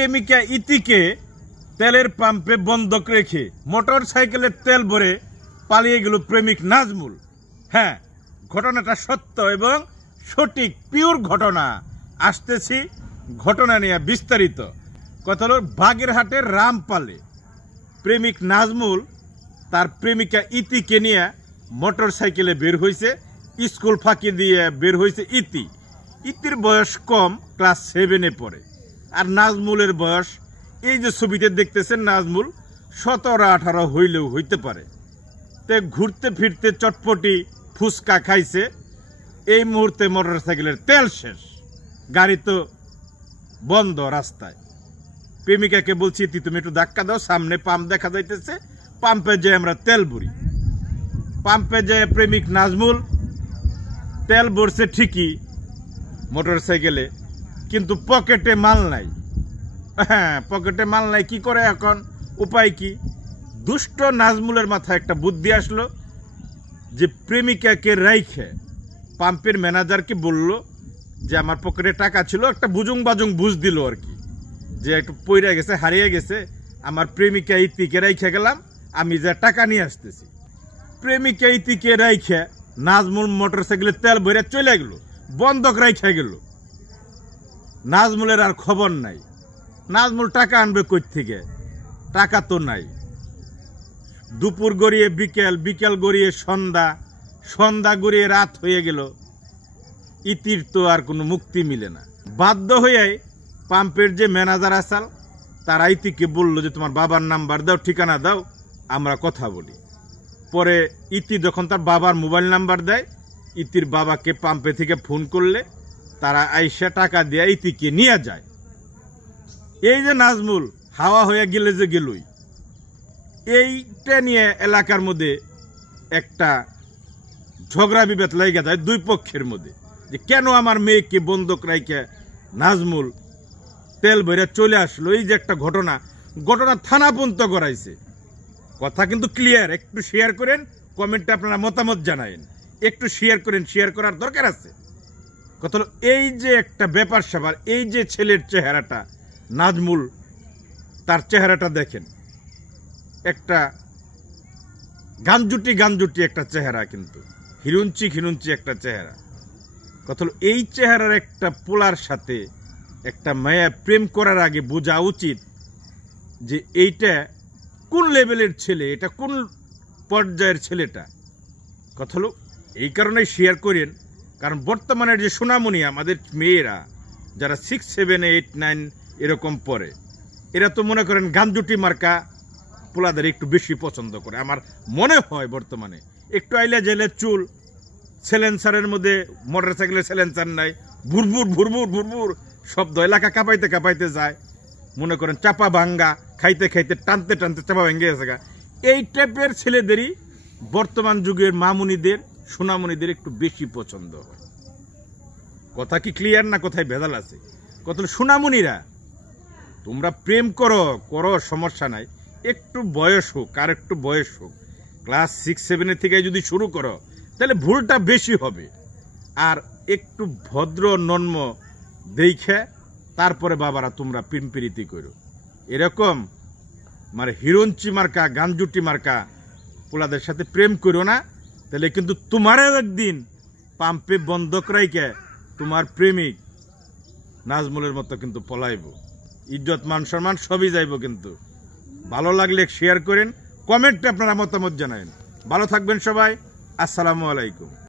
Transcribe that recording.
প্রেমিকা ইতিকে তেলের পাম্পে বন্ধক রেখে মোটর সাইকেলের তেল ভরে পালিয়ে গেল প্রেমিক নাজমুল। হ্যাঁ, ঘটনাটা সত্য এবং সঠিক পিওর ঘটনা। আসতেছি ঘটনা নিয়ে বিস্তারিত। কথা হলো বাগেরহাটের রামপালে প্রেমিক নাজমুল তার প্রেমিকা ইতিকে নিয়ে মোটর সাইকেলে বের হয়েছে। স্কুল ফাঁকি দিয়ে বের হয়েছে ইতির বয়স কম, ক্লাস 7-এ পড়ে। আর নাজমুলের বয়স এই যে ছবিতে দেখতেছেন, নাজমুল 17-18 হইলেও হইতে পারে। তে ঘুরতে ফিরতে চটপটি ফুচকা খাইছে। এই মুহূর্তে মোটর সাইকেলের তেল শেষ, গাড়ি তো বন্ধ রাস্তায়। প্রেমিকাকে বলছি, তুমি একটু ধাক্কা দাও, সামনে পাম্প দেখা যাইতেছে, পাম্পে যেয়ে আমরা তেল ভরি। পাম্পে যেয়ে প্রেমিক নাজমুল তেল ভরছে ঠিকই মোটর সাইকেলে, কিন্তু পকেটে মাল নাই। হ্যাঁ, পকেটে মাল নাই, কি করে এখন? উপায় কি? দুষ্ট নাজমুলের মাথায় একটা বুদ্ধি আসলো যে প্রেমিকাকে রাইখে পাম্পের ম্যানেজারকে বলল যে আমার পকেটে টাকা ছিল, একটা বুজুং বাজুং বুঝ দিল আর কি, যে একটু পইরা গেছে, হারিয়ে গেছে, আমার প্রেমিকা ইতিকে রাইখে গেলাম, আমি যা টাকা নিয়ে আসতেছি। প্রেমিকা ইতিকে রাইখে নাজমুল মোটর সাইকেলে তেল ভরে চলে গেল, বন্ধক রাইখে গেল। নাজমুলের আর খবর নাই। নাজমুল টাকা আনবে কই থেকে? টাকা তো নাই। দুপুর গড়িয়ে বিকেল, বিকেল গড়িয়ে সন্ধ্যা, সন্ধ্যা গড়িয়ে রাত হয়ে গেল। ইতির তো আর কোনো মুক্তি মিলে না। বাধ্য হয়ে পাম্পের যে ম্যানেজার আসাল, তারা ইতিকে বলল যে তোমার বাবার নাম্বার দাও, ঠিকানা দাও, আমরা কথা বলি। পরে ইতি যখন তার বাবার মোবাইল নাম্বার দেয়, ইতির বাবাকে পাম্পে থেকে ফোন করলে তারা আইসা টাকা দিয়ে ইতিকে নিয়ে যায়। এই যে নাজমুল হাওয়া হয়ে গেলে যে গেলই, এইটা নিয়ে এলাকার মধ্যে একটা ঝগড়া বিবাদ লেগে যায় দুই পক্ষের মধ্যে, যে কেন আমার মেয়েকে বন্ধক রাইখে নাজমুল তেল ভরে চলে আসলো। এই যে একটা ঘটনা থানা পর্যন্ত করাইছে। কথা কিন্তু ক্লিয়ার। একটু শেয়ার করেন, কমেন্টে আপনারা মতামত জানায়েন, একটু শেয়ার করেন, শেয়ার করার দরকার আছে। কথা হলো এই যে একটা ব্যাপার স্যাপার, এই যে ছেলের চেহারাটা নাজমুল, তার চেহারাটা দেখেন, একটা গাঞ্জুটি একটা চেহারা, কিন্তু হিরুঞ্চি একটা চেহারা। কথা হলো এই চেহারার একটা পোলার সাথে একটা মায়া প্রেম করার আগে বোঝা উচিত যে এইটা কোন লেভেলের ছেলে, এটা কোন পর্যায়ের ছেলেটা। কথা হলো এই কারণে শেয়ার করেন, কারণ বর্তমানের যে সোনামণি আমাদের মেয়েরা যারা 6, 7, 8, 9 এরকম পড়ে, এরা তো মনে করেন গাঞ্জুটি মার্কা পোলাদের একটু বেশি পছন্দ করে। আমার মনে হয় বর্তমানে একটু আইলে জেলে চুল, সেলেন্সারের মধ্যে মোটর সাইকেলের সেলেন্সার নাই, ভুরভুর শব্দ, এলাকা কাঁপাইতে যায়। মনে করেন চাপা ভাঙ্গা, খাইতে টানতে চাপা ভেঙে গেছে। এই টাইপের ছেলেদেরই বর্তমান যুগের মামুনিদের, সোনামণিদের একটু বেশি পছন্দ হয়। কথা কি ক্লিয়ার না? কোথায় ভেজাল আছে? কত সোনামণিরা, তোমরা প্রেম করো, সমস্যা নাই, একটু বয়স হোক, আর একটু বয়স হোক, ক্লাস 6, 7 থেকে যদি শুরু করো তাহলে ভুলটা বেশি হবে। আর একটু ভদ্র নন্ম দেখে তারপরে বাবারা তোমরা প্রেম প্রীতি করো। এরকম মানে হিরঞ্চি মার্কা, গাঞ্জুটি মার্কা পোলাদের সাথে প্রেম করো না, তাহলে কিন্তু তোমারও একদিন পাম্পে বন্ধক রাইখে তোমার প্রেমিক নাজমুলের মতো কিন্তু পলাইব। ইজ্জত, মান সম্মান সবই যাইব। কিন্তু ভালো লাগলে শেয়ার করেন, কমেন্টে আপনারা মতামত জানাবেন। ভালো থাকবেন সবাই। আসসালামু আলাইকুম।